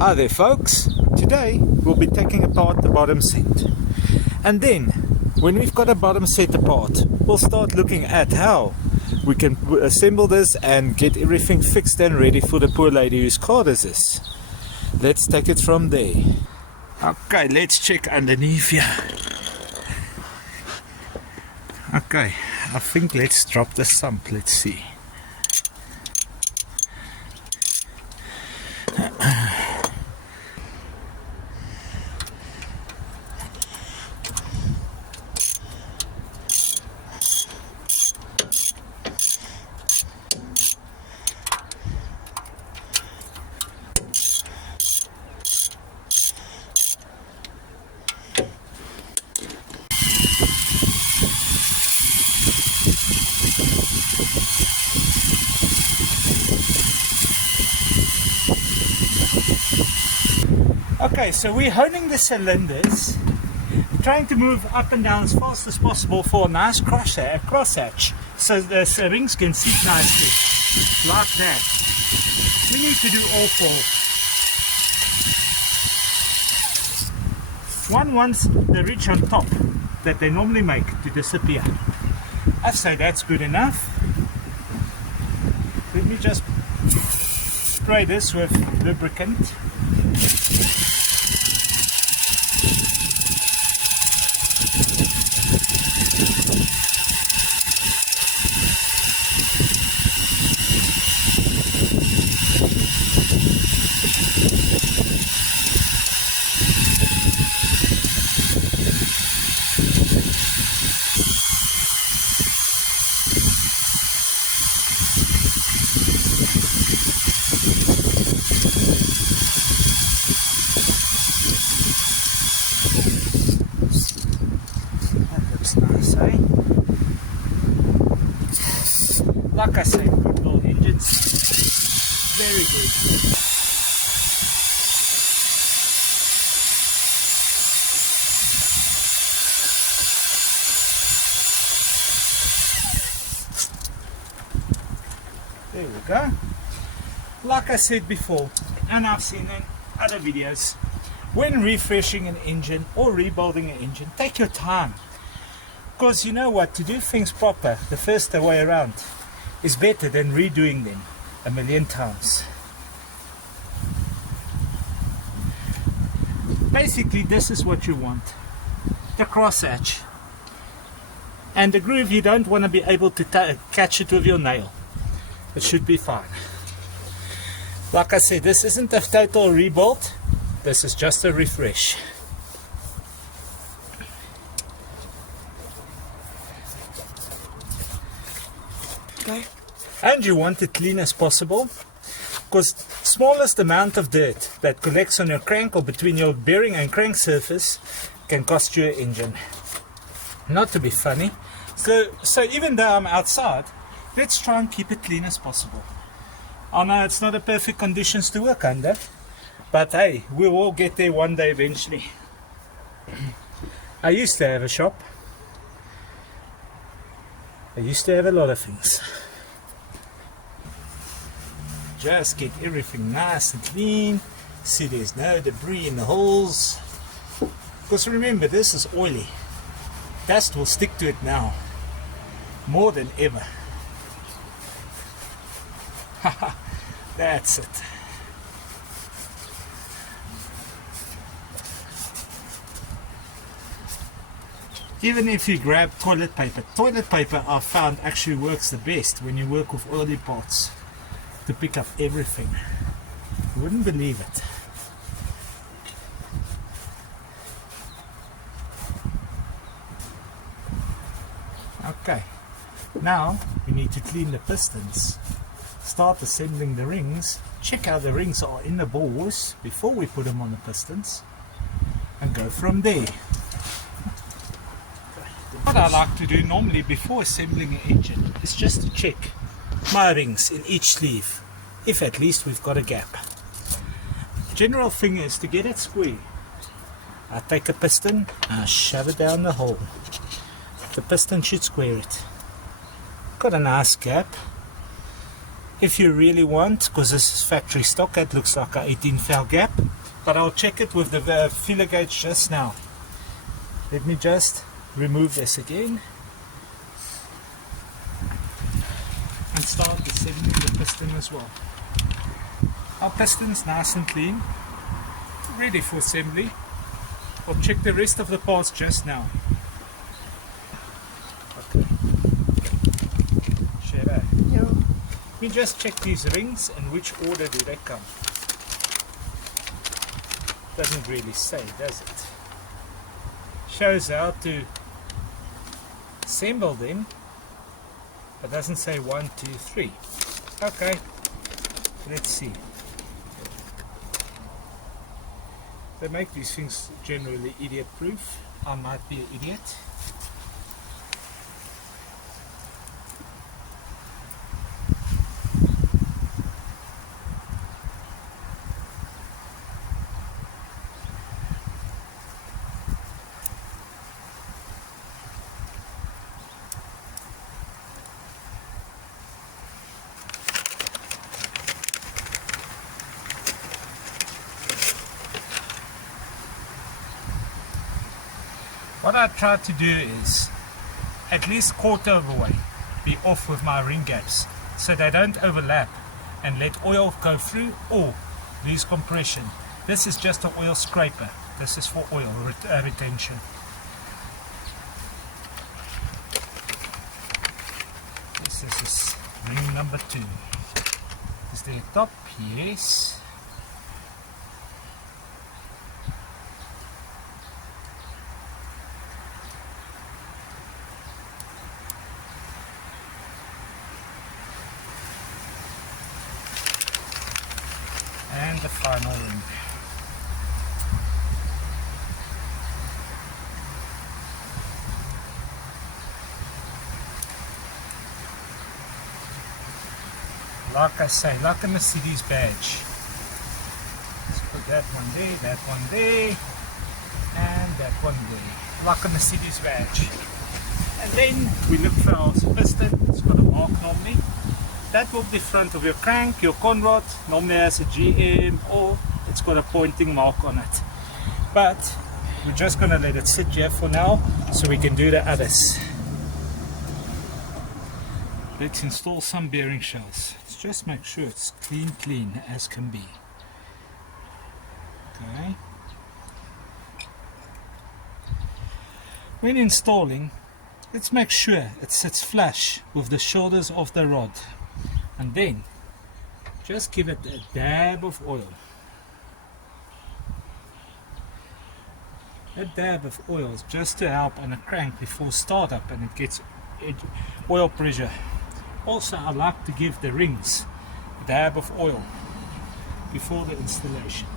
Hi there folks, today we'll be taking apart the bottom set, and then when we've got a bottom set apart we'll start looking at how we can assemble this and get everything fixed and ready for the poor lady whose car this is. Let's take it from there. Okay, let's check underneath here. Okay, I think let's drop the sump, let's see. Okay, so we're honing the cylinders, trying to move up and down as fast as possible for a nice crosshatch, so the rings can sit nicely, like that. We need to do all four. One wants the ridge on top that they normally make to disappear. I say that's good enough. Let me just spray this with lubricant. Like I say, good little engines, very good. There we go. Like I said before, and I've seen in other videos, when refreshing an engine or rebuilding an engine, take your time. Because you know what, to do things proper the first way around is better than redoing them a million times. Basically, this is what you want. The crosshatch. And the groove, you don't want to be able to catch it with your nail. It should be fine. Like I said, this isn't a total rebuild. This is just a refresh. And you want it clean as possible, because smallest amount of dirt that collects on your crank or between your bearing and crank surface can cost you an engine. Not to be funny, so even though I'm outside, let's try and keep it clean as possible. I know it's not a perfect conditions to work under, but hey, we'll all get there one day eventually. I used to have a shop. I used to have a lot of things. Just get everything nice and clean, see there's no debris in the holes, because remember, this is oily. Dust will stick to it now more than ever. That's it. Even if you grab toilet paper I've found actually works the best when you work with oily parts, to pick up everything. You wouldn't believe it. Okay, now we need to clean the pistons, start assembling the rings, check how the rings are in the bores before we put them on the pistons, and go from there. What I like to do normally before assembling an engine is just to check my rings in each sleeve, if at least we've got a gap. General thing is to get it square. I take a piston and I shove it down the hole. The piston should square it. Got a nice gap. if you really want, because this is factory stock, it looks like a 18 foul gap, but I'll check it with the feeler gauge just now. Let me just remove this again and start assembling the piston as well. Our piston's nice and clean, ready for assembly. I'll check the rest of the parts just now. Okay. Shadow. Yeah. Let me just check these rings and which order do they come. Doesn't really say, does it? Shows how to assemble them, but doesn't say 1, 2, 3. Okay, let's see. They make these things generally idiot proof. I might be an idiot. What I try to do is at least quarter of the way be off with my ring gaps so they don't overlap and let oil go through or lose compression. This is just an oil scraper. This is for oil retention. This is ring number 2. Is there a top? Yes. And the final ring. Like I say, like a Mercedes badge. Let's put that one there, that one there, and that one there. Like a Mercedes badge. And then we look for our piston. It's got a mark normally. That will be the front of your crank, your conrod, normally has a GM or it's got a pointing mark on it. But we're just going to let it sit here for now so we can do the others. Let's install some bearing shells. Let's just make sure it's clean as can be. Okay. When installing, let's make sure it sits flush with the shoulders of the rod. And then just give it a dab of oil. A dab of oil is just to help on a crank before startup and it gets oil pressure. Also, I like to give the rings a dab of oil before the installation.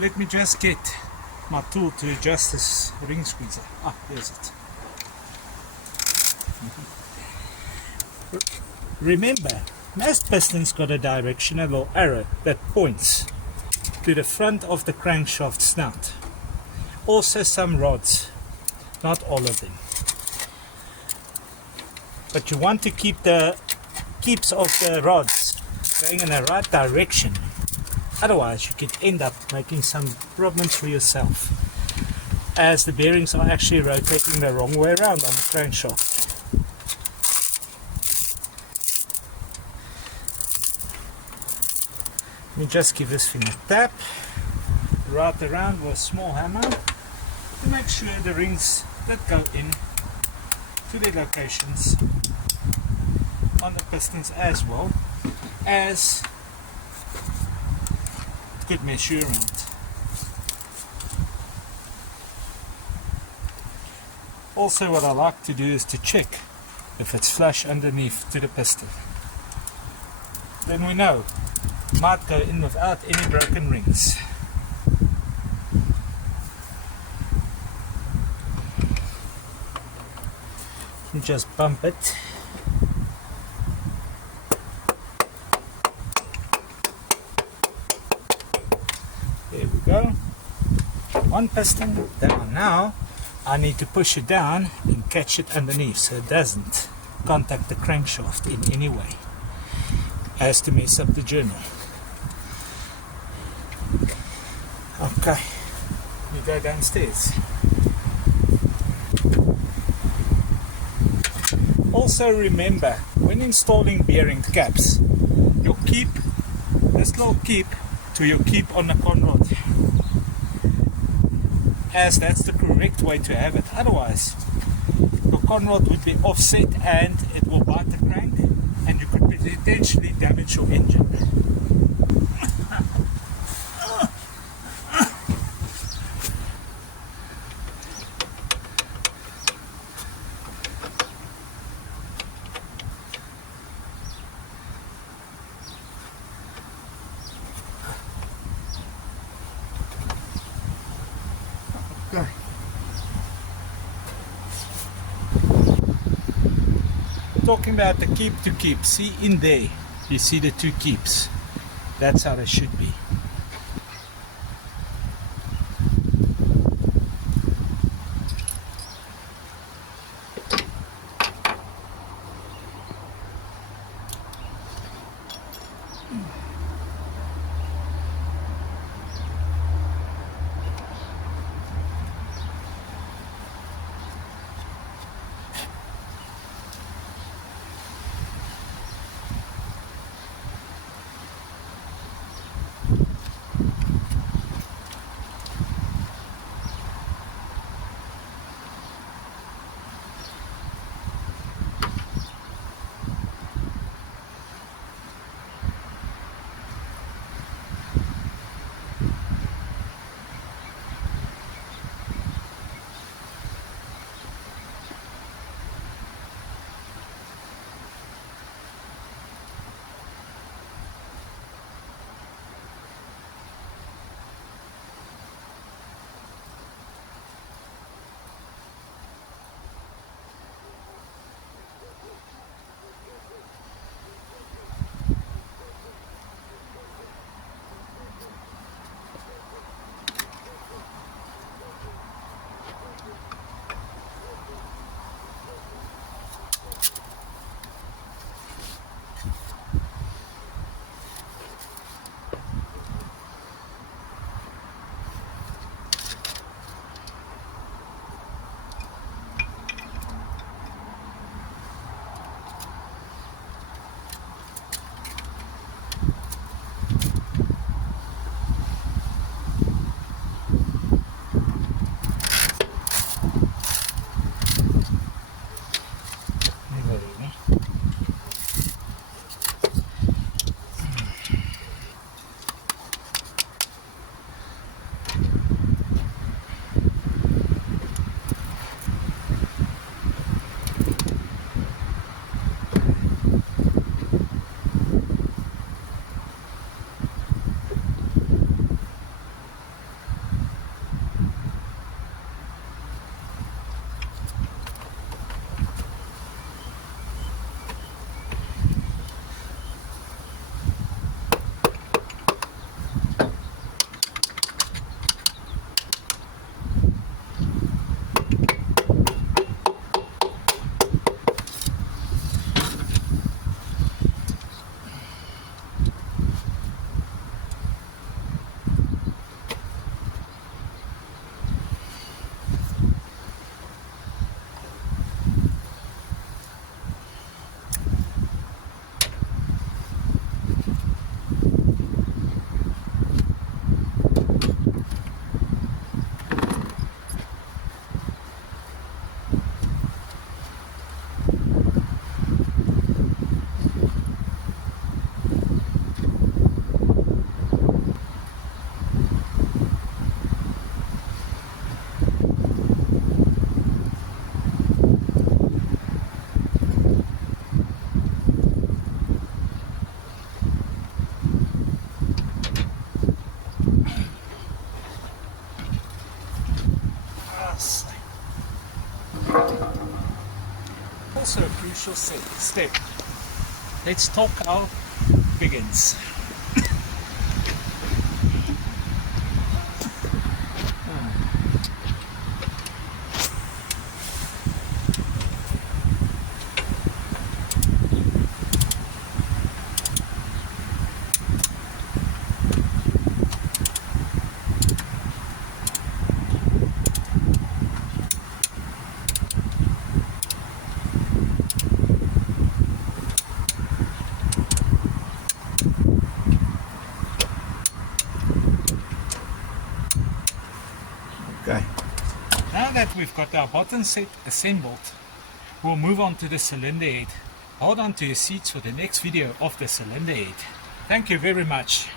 Let me just get my tool to adjust this ring squeezer. Ah, there's it. Remember, most pistons got a directional arrow that points to the front of the crankshaft snout. Also some rods, not all of them. But you want to keep the keeps of the rods going in the right direction. Otherwise you could end up making some problems for yourself, as the bearings are actually rotating the wrong way around on the crankshaft. Let me just give this thing a tap right around with a small hammer to make sure the rings that go in to their locations on the pistons as well as good measurement. Also, what I like to do is to check if it's flush underneath to the piston. Then we know it might go in without any broken rings. You just bump it. There we go. One piston down. Now I need to push it down and catch it underneath so it doesn't contact the crankshaft in any way as to mess up the journal. Okay, we go downstairs. Also remember, when installing bearing caps, your keep, this little keep to your keep on the conrod, as that's the correct way to have it. Otherwise, your conrod would be offset and it will bite the crank and you could potentially damage your engine. Okay. Talking about the keep to keep, see in there, you see the two keeps. That's how they should be. crucial step. Let's talk our begins. Okay. Now that we've got our bottom set assembled, we'll move on to the cylinder head. Hold on to your seats for the next video of the cylinder head. Thank you very much.